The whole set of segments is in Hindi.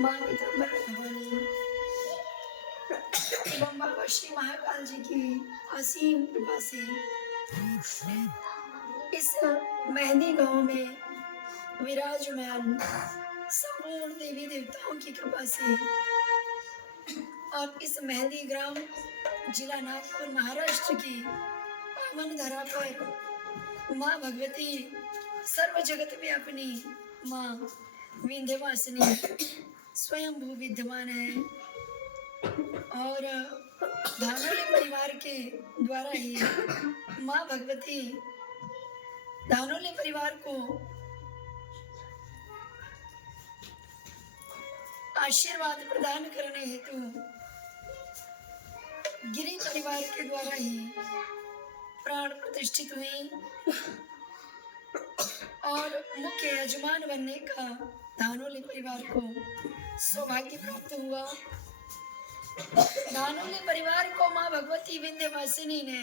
माँ पीताम्बर भवानी एवं बाबा श्री महाकाल जी की असीम कृपा से इस मेहंदी गांव में विराजमान संपूर्ण देवी देवताओं की कृपा से और इस मेहंदी ग्राम जिला नागपुर महाराष्ट्र की पावन धरा पर माँ भगवती सर्व जगत व्यापिनी माँ विंध्यवासिनी स्वयंभू विद्यमान है और धानोली परिवार के द्वारा ही माँ भगवती धानोली परिवार को आशीर्वाद प्रदान करने हेतु गिरी परिवार के द्वारा ही प्राण प्रतिष्ठित हुई और मुख्य यजमान बनने का धानोली परिवार को सौभाग्य प्राप्त हुआ। धानोली परिवार को माँ भगवती विंध्यवासिनी ने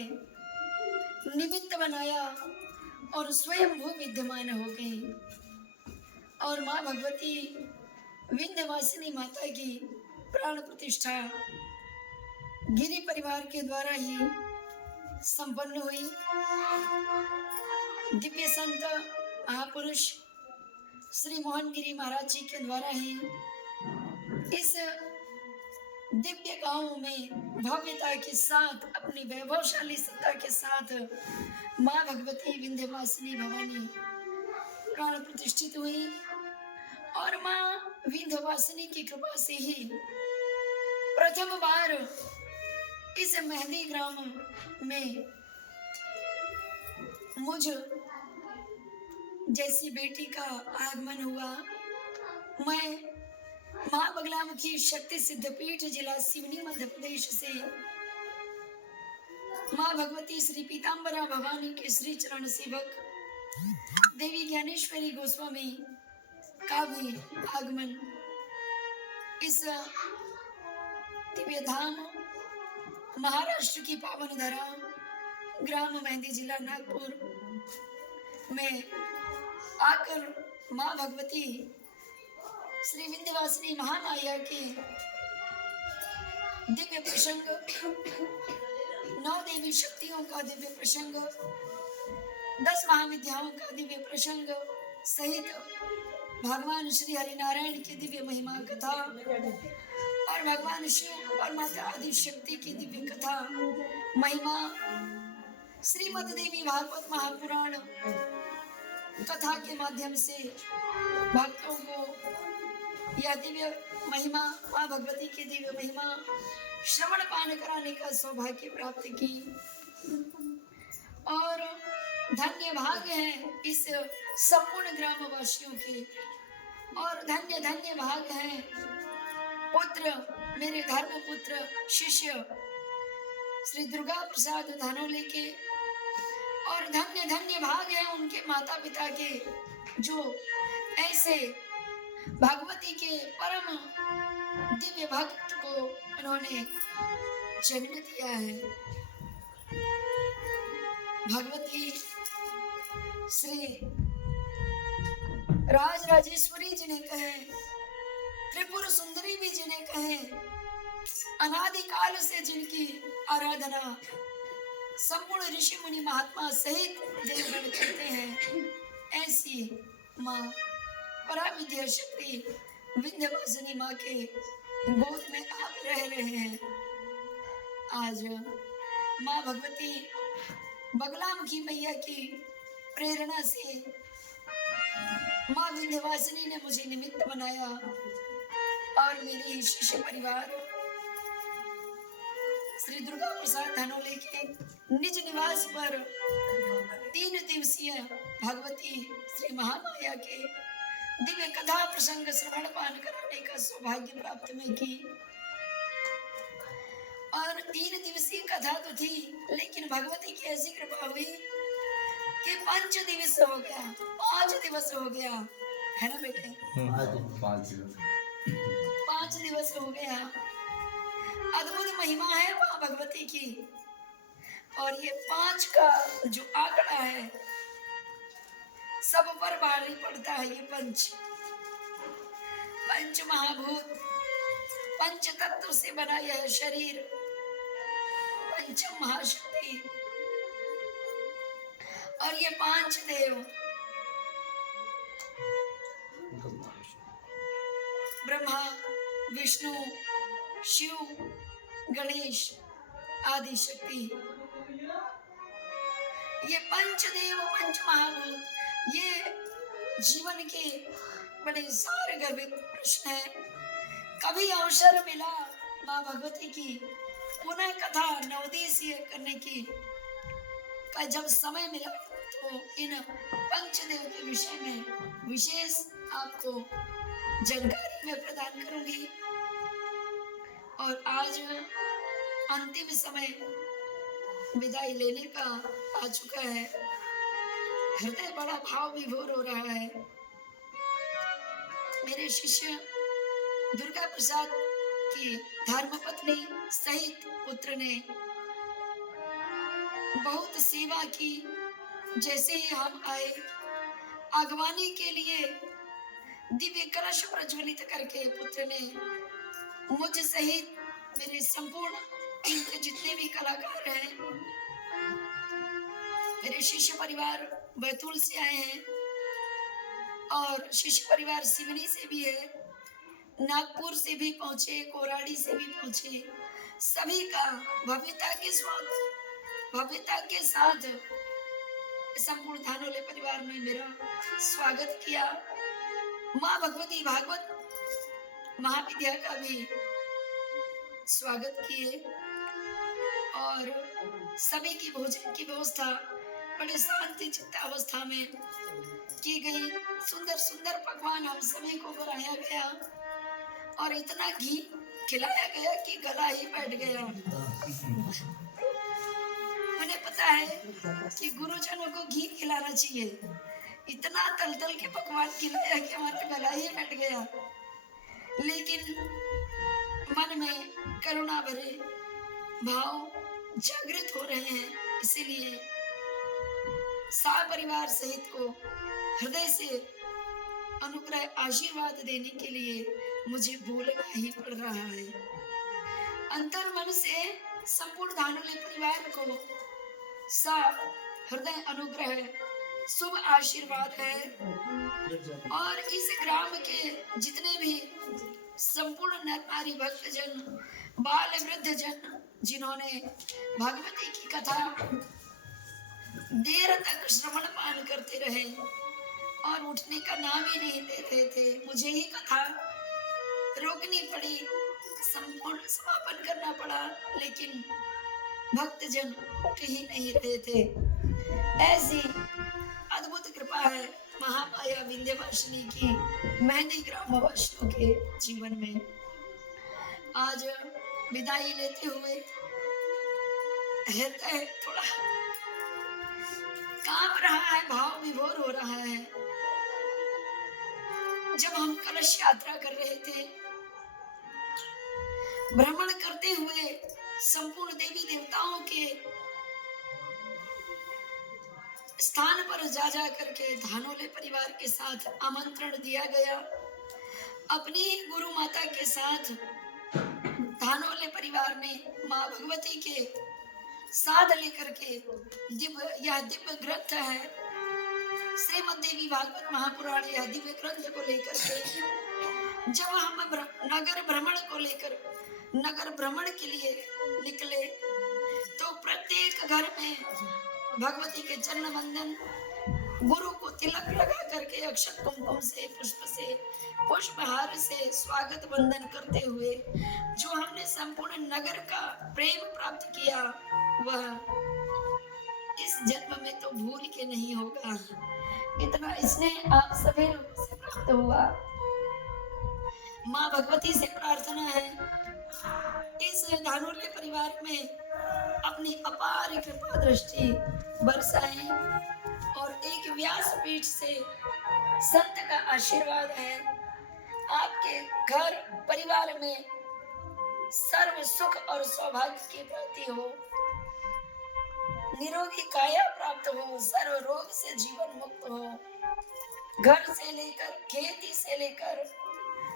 निमित्त बनाया और स्वयंभू विद्यमान हो गई और माँ भगवती विंध्यवासिनी माता की प्राण प्रतिष्ठा गिरी परिवार के द्वारा ही संपन्न हुई। दिव्य संत महापुरुष श्री मोहन गिरी महाराज जी के द्वारा ही इस दिव्य गांव में भव्यता के साथ अपनी वैभवशाली सत्ता के साथ माँ भगवती विंध्यवासिनी भवानी प्राण प्रतिष्ठित हुई और माँ विंध्यवासिनी की कृपा से ही प्रथम बार इस मेहंदी ग्राम में मुझ जैसी बेटी का आगमन हुआ। मैं माँ बगलामुखी शक्ति सिद्धपीठ जिला सिवनी मध्य प्रदेश से माँ भगवती श्री पीताम्बरा भवानी के श्री चरण सेवक देवी ज्ञानेश्वरी गोस्वामी का भी आगमन इस दिव्य धाम महाराष्ट्र की पावन धरा ग्राम मेहंदी जिला नागपुर में आकर माँ भगवती श्री विंध्यवासिनी महामाया के दिव्य प्रसंग 9 देवी शक्तियों का दिव्य प्रसंग 10 महाविद्याओं का दिव्य प्रसंग सहित भगवान श्री हरिनारायण की दिव्य महिमा कथा और भगवान शिव और माता आदि शक्ति की दिव्य कथा महिमा श्रीमद् देवी भागवत महापुराण कथा के माध्यम से भक्तों को यह दिव्य महिमा माँ भगवती की दिव्य महिमा श्रवण पान कराने का सौभाग्य प्राप्त की और धन्य भाग्य है इस संपूर्ण ग्रामवासियों के और धन्य धन्य भाग्य है पुत्र मेरे धर्म पुत्र शिष्य श्री दुर्गा प्रसाद धानोली के और धन्य धन्य भाग है उनके माता पिता के जो ऐसे भगवती के परम दिव्य भक्त को उन्होंने जन्म दिया है। भगवती श्री राज राजेश्वरी जिन्हें कहे त्रिपुर सुंदरी भी जिन्हें कहे अनादिकाल से जिनकी आराधना संपूर्ण ऋषि मुनि महात्मा सहित देवगण करते हैं ऐसी माँ पराविद्या शक्ति विंध्यवासिनी माँ के गोद में आप रह रहे हैं। आज माँ भगवती बगलामुखी मैया की प्रेरणा से माँ विंध्यवासिनी ने मुझे निमित्त बनाया और मेरी शिष्य परिवार श्री दुर्गा प्रसाद धानोली के निज निवास पर 3 दिवसीय भगवती श्री महामाया के दिव्य कथा प्रसंग श्रवण पान कराने का सौभाग्य प्राप्त में की और 3 दिवसीय कथा तो थी लेकिन भगवती की ऐसी कृपा हुई कि 5 दिवस हो गया 5 दिवस हो गया है ना बेटे 5 दिवस हो गया। अद्भुत महिमा है माँ भगवती की और ये 5 का जो आंकड़ा है सब पर भारी पड़ता है। ये पंच पंच महाभूत, पंच तत्व से बना यह शरीर, पंचम महाशक्ति और ये पांच देव, ब्रह्मा, विष्णु, शिव, गणेश आदि शक्ति, ये पंचदेव पंच महाभूत, ये जीवन के बड़े सारगर्भित प्रश्न है। कभी अवसर मिला माँ भगवती की पुनः कथा नवदेशीय करने की, का जब समय मिला तो इन पंचदेव के विषय में विशेष आपको जानकारी मैं प्रदान करूंगी। और आज अंतिम समय विदाई लेने का आ चुका है। हृदय बड़ा भाव विभोर हो रहा है। मेरे शिष्य दुर्गा प्रसाद की धर्मपत्नी सहित पुत्र ने बहुत सेवा की। जैसे ही हम आए, अगवानी के लिए दिव्य कलश प्रज्वलित करके पुत्र ने मुझ सहित मेरे संपूर्ण इनके जितने भी कलाकार हैं, मेरे शिष्य परिवार बैतूल से आए हैं और शिष्य परिवार सिवनी से भी है, नागपुर से भी पहुंचे, कोराड़ी से भी पहुंचे, सभी का भव्यता के साथ संपूर्ण धानोले परिवार में मेरा स्वागत किया। माँ भगवती भागवत महाविद्या का भी स्वागत किए और सभी की भोजन की व्यवस्था बड़े शांति चित्त अवस्था में की गई। सुंदर सुंदर पकवान हम सभी को बनाया गया और इतना घी खिलाया गया कि गला ही बैठ गया। मुझे पता है कि गुरुजनों को घी खिलाना चाहिए, इतना तल तल के पकवान खिलाया कि हमारा गला ही बैठ गया। लेकिन मन में करुणा भरे भाव जागृत हो रहे हैं, इसीलिए परिवार सहित को हृदय से अनुग्रह आशीर्वाद देने के लिए मुझे बोलना ही पड़ रहा है। अंतर मन से संपूर्ण धानुले परिवार को हृदय अनुग्रह शुभ आशीर्वाद है और इस ग्राम के जितने भी संपूर्ण नर नारी भक्त जन, बाल वृद्ध जन जिन्होंने भगवती की कथा देर तक श्रवण पान करते रहे और उठने का नाम ही नहीं ले रहे थे, मुझे ही कथा रोकनी पड़ी, संपूर्ण समापन करना पड़ा, लेकिन भक्तजन उठ ही नहीं रहे थे। ऐसी अद्भुत कृपा है महामाया विंध्यवासिनी की मेहंदी ग्रामवासियों के जीवन में। आज विदाई लेते हुए हृदय थोड़ा कांप रहा है, भाव विभोर हो रहा है। जब हम कलश यात्रा कर रहे थे, भ्रमण करते हुए संपूर्ण देवी देवताओं के स्थान पर जा करके धानोले परिवार के साथ आमंत्रण दिया गया। अपनी गुरु माता के साथ धानोले परिवार ने माँ भगवती के साथ लेकर के यह दिव्य ग्रंथ है श्रीमद् देवी भागवत महापुराण, यह दिव्य ग्रंथ को लेकर के जब हम नगर भ्रमण के लिए निकले तो प्रत्येक घर में भगवती के चरण वंदन, गुरु को तिलक लगा करके अक्षत कुमकुम से, पुष्प से, पुष्पहार से स्वागत वंदन करते हुए जो हमने संपूर्ण नगर का प्रेम प्राप्त किया, वह इस जन्म में तो भूल के नहीं होगा। इतना स्नेह आप सभी लोगों से प्राप्त हुआ। माँ भगवती से प्रार्थना है इस धानुले परिवार में अपनी अपार कृपा दृष्टि बरसाएं और एक व्यासपीठ से संत का आशीर्वाद है आपके घर परिवार में सर्व सुख और सौभाग्य की प्राप्ति हो, निरोगी काया प्राप्त हो, सर्व रोग से जीवन मुक्त हो, घर से लेकर खेती से लेकर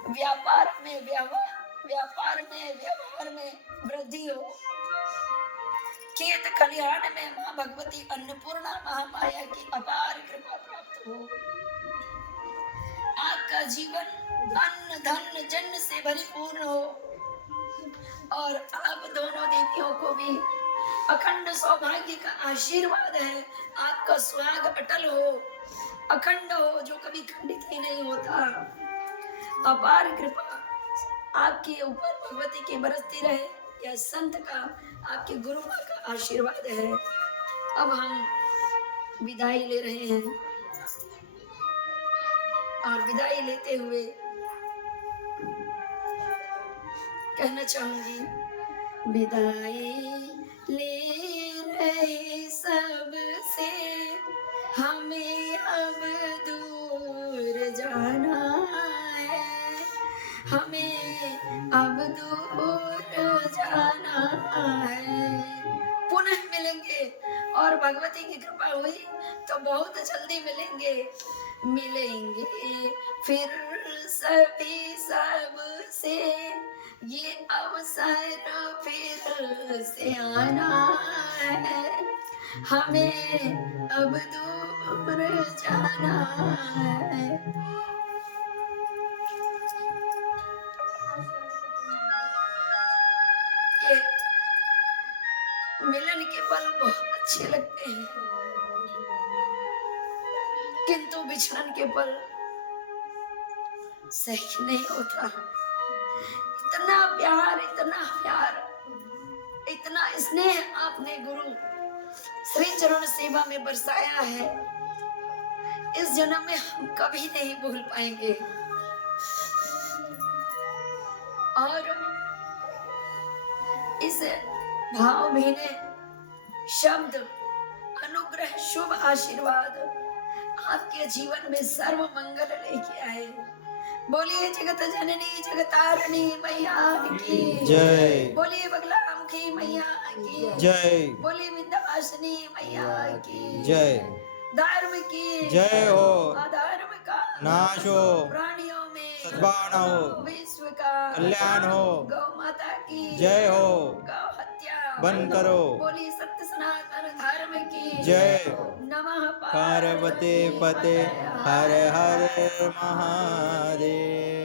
व्यापार में व्यवहार में वृद्धि हो। खेत खलिहान में माँ भगवती अन्नपूर्णा महामाया की अपार कृपा प्राप्त हो। आपका जीवन अन्न धन जन से भरिपूर्ण हो और आप दोनों देवियों को भी अखंड सौभाग्य का आशीर्वाद है। आपका सुहाग अटल हो, अखंड हो, जो कभी खंडित ही नहीं होता। अपार कृपा आपके ऊपर भगवती की बरसती रहे। यह संत का, आपके गुरु माँ का आशीर्वाद है। अब हम विदाई ले रहे हैं और विदाई लेते हुए कहना चाहूंगी, विदाई ले रहे सबसे, हमें अब दूर जाना है, हमें अब दूर जाना है। पुनः मिलेंगे और भगवती की कृपा हुई तो बहुत जल्दी मिलेंगे फिर सभी सबसे, ये अवसर फिर से आना है, हमें अब दूर जाना है। ये मिलन के पल बहुत अच्छे लगते हैं, किंतु बिछड़न के पल सही नहीं होता। इतना प्यार, इतना स्नेह आपने गुरु श्री चरण सेवा में बरसाया है, इस जन्म में हम कभी नहीं भूल पाएंगे। और इस भावभीने शब्द, अनुग्रह, शुभ आशीर्वाद आपके जीवन में सर्व मंगल लेके आए। बोलिए जगत जननी जगतारिणी मैया की जय, बोलिए बगलामुखी मैया की जय, बोलिए विंध्यवासिनी मैया की जय, धर्म की जय हो, अधर्म का नाश हो, प्राणियों में सद्भावना हो, विश्व का कल्याण हो, गौ माता की जय हो, गौ हत्या बंद करो, बोली सत्य सनातन धर्म की जय। नमः पार्वती पते हर हर महादेव।